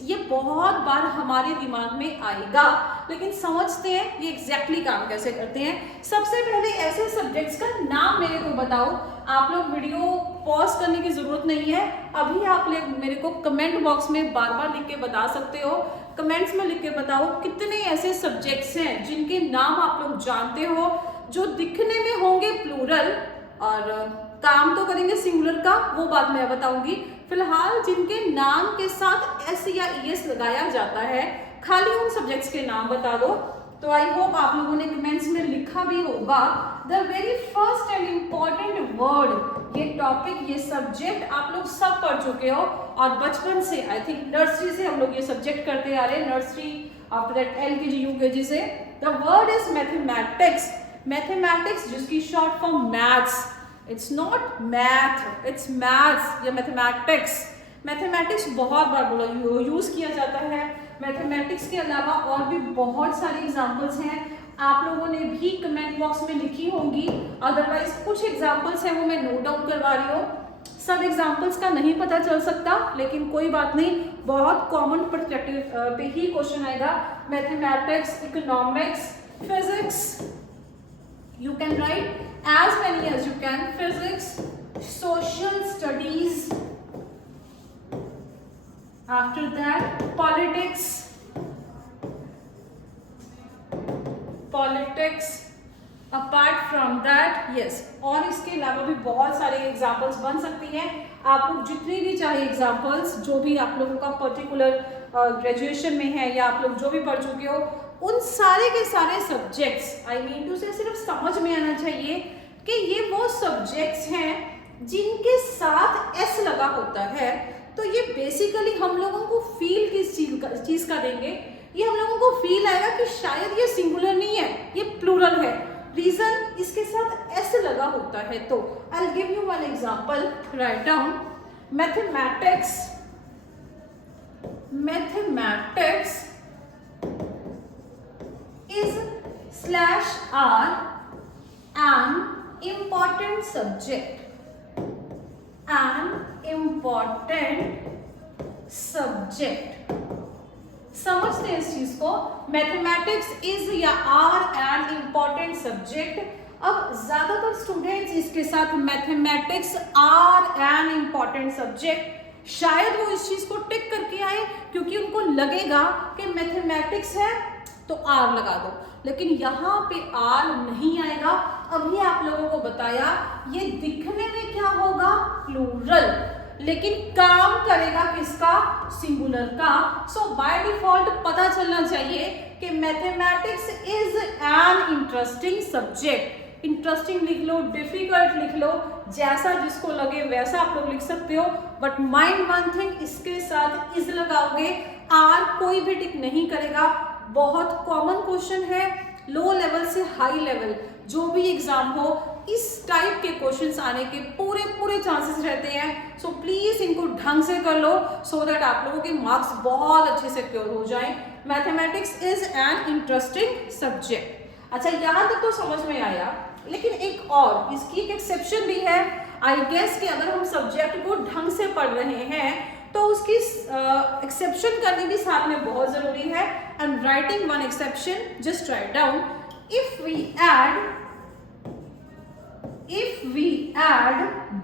ये बहुत बार हमारे दिमाग में आएगा, लेकिन समझते हैं ये एग्जैक्टली काम कैसे करते हैं। सबसे पहले ऐसे सब्जेक्ट्स का नाम मेरे को बताओ। आप लोग वीडियो पॉज करने की जरूरत नहीं है, अभी आप लोग मेरे को कमेंट बॉक्स में बार बार लिख के बता सकते हो। कमेंट्स में लिख के बताओ कितने ऐसे सब्जेक्ट्स हैं जिनके नाम आप लोग जानते हो, जो दिखने में होंगे प्लूरल और काम तो करेंगे सिंगुलर का, वो बात मैं बताऊंगी। फिलहाल जिनके नाम के साथ एस या ईएस लगाया जाता है, खाली उन सब्जेक्ट्स के नाम बता दो। तो आई होप आप लोगों ने कमेंट्स में लिखा भी होगा। The very first and important word, ये टॉपिक, ये सब्जेक्ट आप लोग सब पढ़ चुके हो और बचपन से, आई थिंक नर्सरी से हम लोग ये सब्जेक्ट करते आ रहे हैं, nursery after that LKG UKG से। The word is mathematics. Mathematics जिसकी short form maths, it's not math, it's maths या मैथमेटिक्स। मैथमेटिक्स बहुत बार बोला यूज किया जाता है। मैथमेटिक्स के अलावा और भी बहुत सारी एग्जांपल्स हैं, आप लोगों ने भी कमेंट बॉक्स में लिखी होंगी। अदरवाइज कुछ एग्जांपल्स हैं वो मैं नोट डाउन करवा रही हूँ। सब एग्जांपल्स का नहीं पता चल सकता, लेकिन कोई बात नहीं, बहुत कॉमन पर्सपेक्टिव पे ही क्वेश्चन आएगा। Mathematics, economics, physics, you can write as many as you can, physics, social studies, after that politics, apart from that yes, और इसके अलावा भी बहुत सारे एग्जाम्पल्स बन सकती हैं। आप लोग जितनी भी चाहे एग्जाम्पल्स, जो भी आप लोगों का पर्टिकुलर ग्रेजुएशन में है या आप लोग जो भी पढ़ चुके हो, उन सारे के सारे सब्जेक्ट्स, आई मीन टू से सिर्फ समझ में आना चाहिए कि ये वो सब्जेक्ट्स हैं जिनके साथ एस लगा होता है। तो ये बेसिकली हम लोगों को फील किस चीज का देंगे, ये हम लोगों को फील आएगा कि शायद ये सिंगुलर नहीं है, ये प्लूरल है। रीजन, इसके साथ एस लगा होता है। तो आई will give you one example, write down. Mathematics is /r an important subject, समझते हैं इस चीज को। मैथमेटिक्स इज या आर एन इम्पॉर्टेंट सब्जेक्ट। अब ज्यादातर स्टूडेंट्स इसके साथ mathematics are an important subject, शायद वो इस चीज को टिक करके आए क्योंकि उनको लगेगा कि मैथमेटिक्स है तो आर लगा दो, लेकिन यहाँ पे आर नहीं आएगा। अभी आप लोगों को बताया ये दिखने में क्या होगा, प्लूरल, लेकिन काम करेगा किसका, सिंगुलर का। सो बाय डिफॉल्ट पता चलना चाहिए कि mathematics is an interesting subject. Interesting लिख लो, डिफिकल्ट लिख लो, जैसा जिसको लगे वैसा आप लोग लिख सकते हो, बट माइंड वन थिंग, इसके साथ इज लगाओगे, आर कोई भी टिक नहीं करेगा। बहुत कॉमन क्वेश्चन है, लो लेवल से हाई लेवल जो भी एग्जाम हो, इस टाइप के क्वेश्चंस आने के पूरे चांसेस रहते हैं। सो प्लीज इनको ढंग से कर लो सो दैट आप लोगों के मार्क्स बहुत अच्छे से क्योर हो जाएं। Mathematics is an interesting subject. अच्छा, यहाँ तक तो समझ में आया, लेकिन एक और इसकी एक एक्सेप्शन भी है। आई गेस कि अगर हम सब्जेक्ट को ढंग से पढ़ रहे हैं तो उसकी एक्सेप्शन करनी भी साथ में बहुत जरूरी है। And writing one exception, just write down, if we add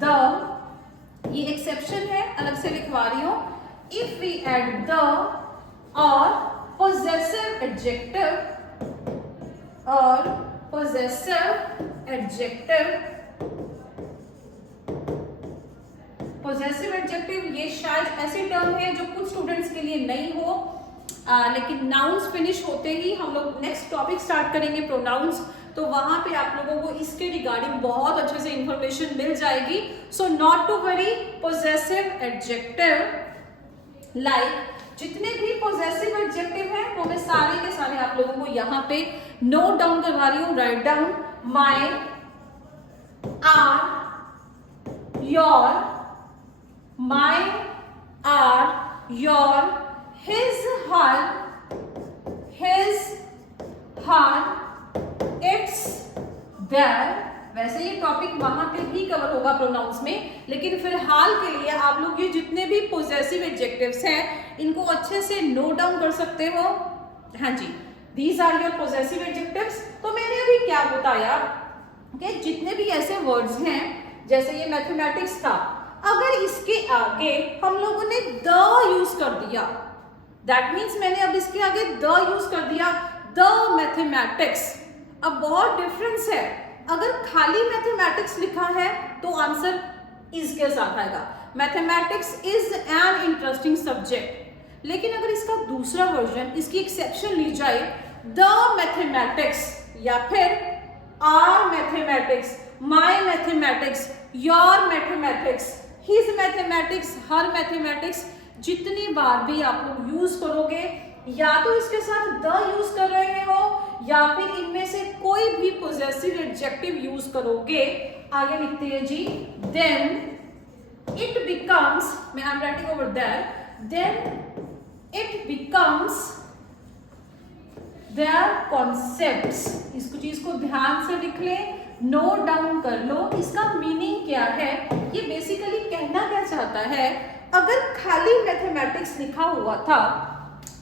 the, ये एक्सेप्शन है, अलग से लिखवा रही हूं, इफ वी एड द और possessive adjective और possessive adjective, ये शायद ऐसी टर्म है जो कुछ स्टूडेंट्स के लिए नहीं हो, लेकिन नाउन्स फिनिश होते ही हम लोग नेक्स्ट टॉपिक स्टार्ट करेंगे, प्रोनाउंस। तो वहां पे आप लोगों को इसके रिगार्डिंग बहुत अच्छे से इंफॉर्मेशन मिल जाएगी। So not to worry, possessive adjective like जितने भी पोजेसिव एडजेक्टिव हैं वो मैं सारे के सारे आप लोगों को यहाँ पे नोट डाउन करवा रही हूँ। Write down my, our, your, my, our, your, his, her, its, their. वैसे ये टॉपिक वहां पे भी कवर होगा प्रोनाउंस में, लेकिन फिलहाल के लिए आप लोग ये जितने भी पोजेसिव एडजेक्टिव्स हैं इनको अच्छे से नोट डाउन कर सकते हो। हाँ जी, these are your possessive adjectives. तो मैंने अभी क्या बताया कि जितने भी ऐसे वर्ड्स हैं, जैसे ये मैथमेटिक्स था, अगर इसके आगे हम लोगों ने द यूज कर दिया, दैट मीन्स मैंने अब इसके आगे द यूज कर दिया, द मैथमेटिक्स। अब बहुत डिफरेंस है, अगर खाली मैथमेटिक्स लिखा है तो आंसर इज के साथ आएगा, mathematics is an interesting subject. लेकिन अगर इसका दूसरा वर्जन, इसकी एक्सेप्शन ली जाए, द मैथमेटिक्स या फिर our mathematics, my mathematics, your mathematics, his mathematics, her mathematics, जितनी बार भी आप लोग यूज करोगे, या तो इसके साथ द यूज कर रहे हो या फिर इनमें से कोई भी पोजेसिव एडजेक्टिव यूज करोगे। आगे लिखते हैं जी, देन इट बिकम्स, मैं I am writing over there, then it becomes their concepts. इस चीज को ध्यान से लिख ले, नोट डाउन कर लो, इसका मीनिंग क्या है। ये बेसिकली कहना क्या चाहता है, अगर खाली मैथमेटिक्स लिखा हुआ था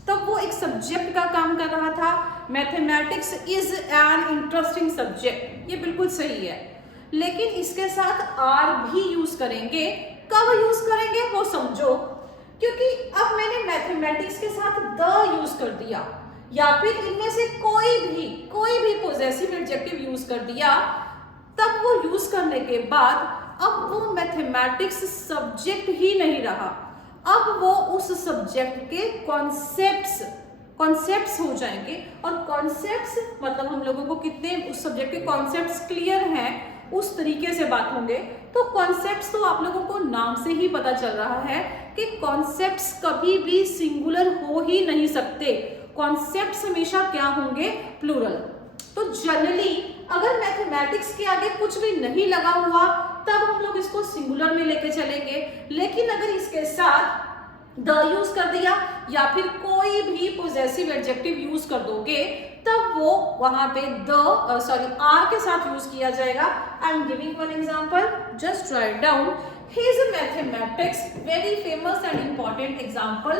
तब वो एक सब्जेक्ट का काम कर रहा था, mathematics is an interesting subject, ये बिल्कुल सही है। लेकिन इसके साथ आर भी यूज करेंगे, कब यूज करेंगे वो समझो, क्योंकि अब मैंने मैथमेटिक्स के साथ द यूज कर दिया या फिर इनमें से कोई भी पोजेसिव एडजेक्टिव यूज कर दिया, तब वो यूज करने के बाद अब वो मैथमेटिक्स सब्जेक्ट ही नहीं रहा, अब वो उस सब्जेक्ट के कॉन्सेप्ट्स हो जाएंगे। और कॉन्सेप्ट्स मतलब हम लोगों को कितने उस सब्जेक्ट के कॉन्सेप्ट्स क्लियर हैं, उस तरीके से बात होंगे। तो कॉन्सेप्ट्स तो आप लोगों को नाम से ही पता चल रहा है कि कॉन्सेप्ट्स कभी भी सिंगुलर हो ही नहीं सकते, कॉन्सेप्ट्स हमेशा क्या होंगे, प्लूरल। तो जनरली अगर मैथमेटिक्स के आगे कुछ भी नहीं लगा हुआ तब हम लोग इसको सिंगुलर में लेके चलेंगे, लेकिन अगर इसके साथ द यूज कर दिया या फिर कोई भी पोजेसिव एडजेक्टिव यूज कर दोगे, तब वो वहां पे आर के साथ यूज किया जाएगा। I am giving one example, just write down his mathematics, very famous and important example,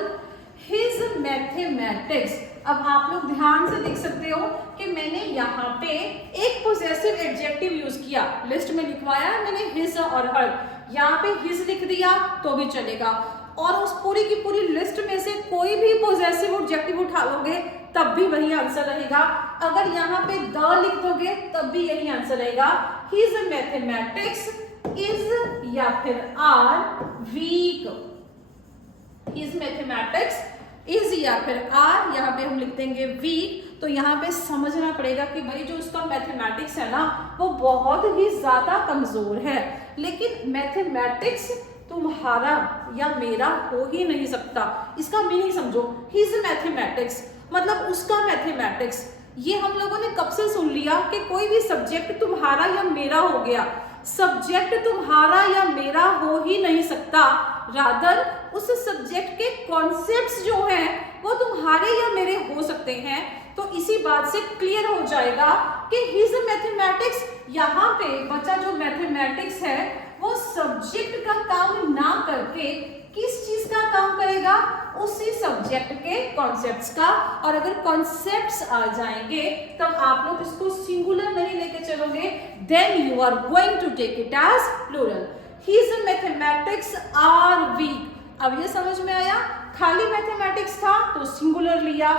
his mathematics. अब आप लोग ध्यान से देख सकते हो कि मैंने यहाँ पे एक पोजेसिव एडजेक्टिव यूज किया, लिस्ट में लिखवाया मैंने हिज और हर, यहाँ पे हिज लिख दिया तो भी चलेगा, और उस पूरी की पूरी लिस्ट में से कोई भी पोजेसिव एडजेक्टिव उठा लोगे तब भी वही आंसर रहेगा। अगर यहाँ पे द लिख दोगे तब भी यही आंसर रहेगा, हिज मैथमेटिक्स इज या फिर our weak, his mathematics is या फिर आर, यहाँ पे हम लिख देंगे वीक। तो यहाँ पे समझना पड़ेगा कि भाई जो उसका मैथमेटिक्स है ना वो बहुत ही ज्यादा कमजोर है, लेकिन मैथमेटिक्स तुम्हारा या मेरा हो ही नहीं सकता। इसका मीनिंग समझो, हिज मैथमेटिक्स मतलब उसका मैथमेटिक्स। ये हम लोगों ने कब से सुन लिया कि कोई भी सब्जेक्ट तुम्हारा या मेरा हो गया, सब्जेक्ट तुम्हारा या मेरा हो ही नहीं सकता, रादर उस सब्जेक्ट के कॉन्सेप्ट्स जो हैं वो तुम्हारे या मेरे हो सकते हैं। तो इसी बात से क्लियर हो जाएगा कि हिज मैथमेटिक्स, यहाँ पे बच्चा जो मैथमेटिक्स है वो सब्जेक्ट का काम ना करके किस चीज का काम करेगा, उसी सब्जेक्ट के कॉन्सेप्ट्स का। और अगर कॉन्सेप्ट्स आ जाएंगे तब आप लोग इसको सिंगुलर नहीं लेके चलोगे, then you are going to take it as plural. His mathematics are weak. अब ये समझ में आया, खाली मैथमेटिक्स था तो सिंगुलर लिया,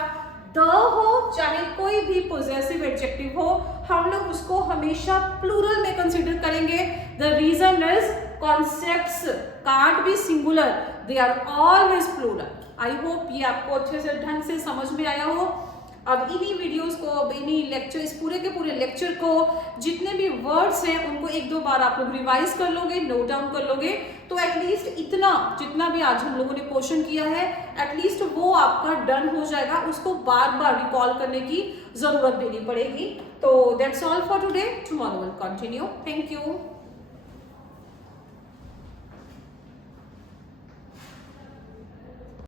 द हो चाहे कोई भी पोजेसिव एडजेक्टिव हो हम लोग उसको हमेशा प्लूरल में कंसीडर करेंगे। The reason is concepts can't be singular, they are always plural. I hope ये आपको अच्छे से ढंग से समझ में आया हो। अब इन्हीं वीडियोस को, अब इन्हीं लेक्चर, इस पूरे के पूरे लेक्चर को, जितने भी वर्ड्स हैं उनको एक दो बार आप लोग रिवाइज कर लोगे, नोट डाउन कर लोगे, तो एटलीस्ट इतना जितना भी आज हम लोगों ने पोर्शन किया है एटलीस्ट वो आपका डन हो जाएगा, उसको बार बार रिकॉल करने की जरूरत भी नहीं पड़ेगी। तो that's all for today, tomorrow will continue. Thank you.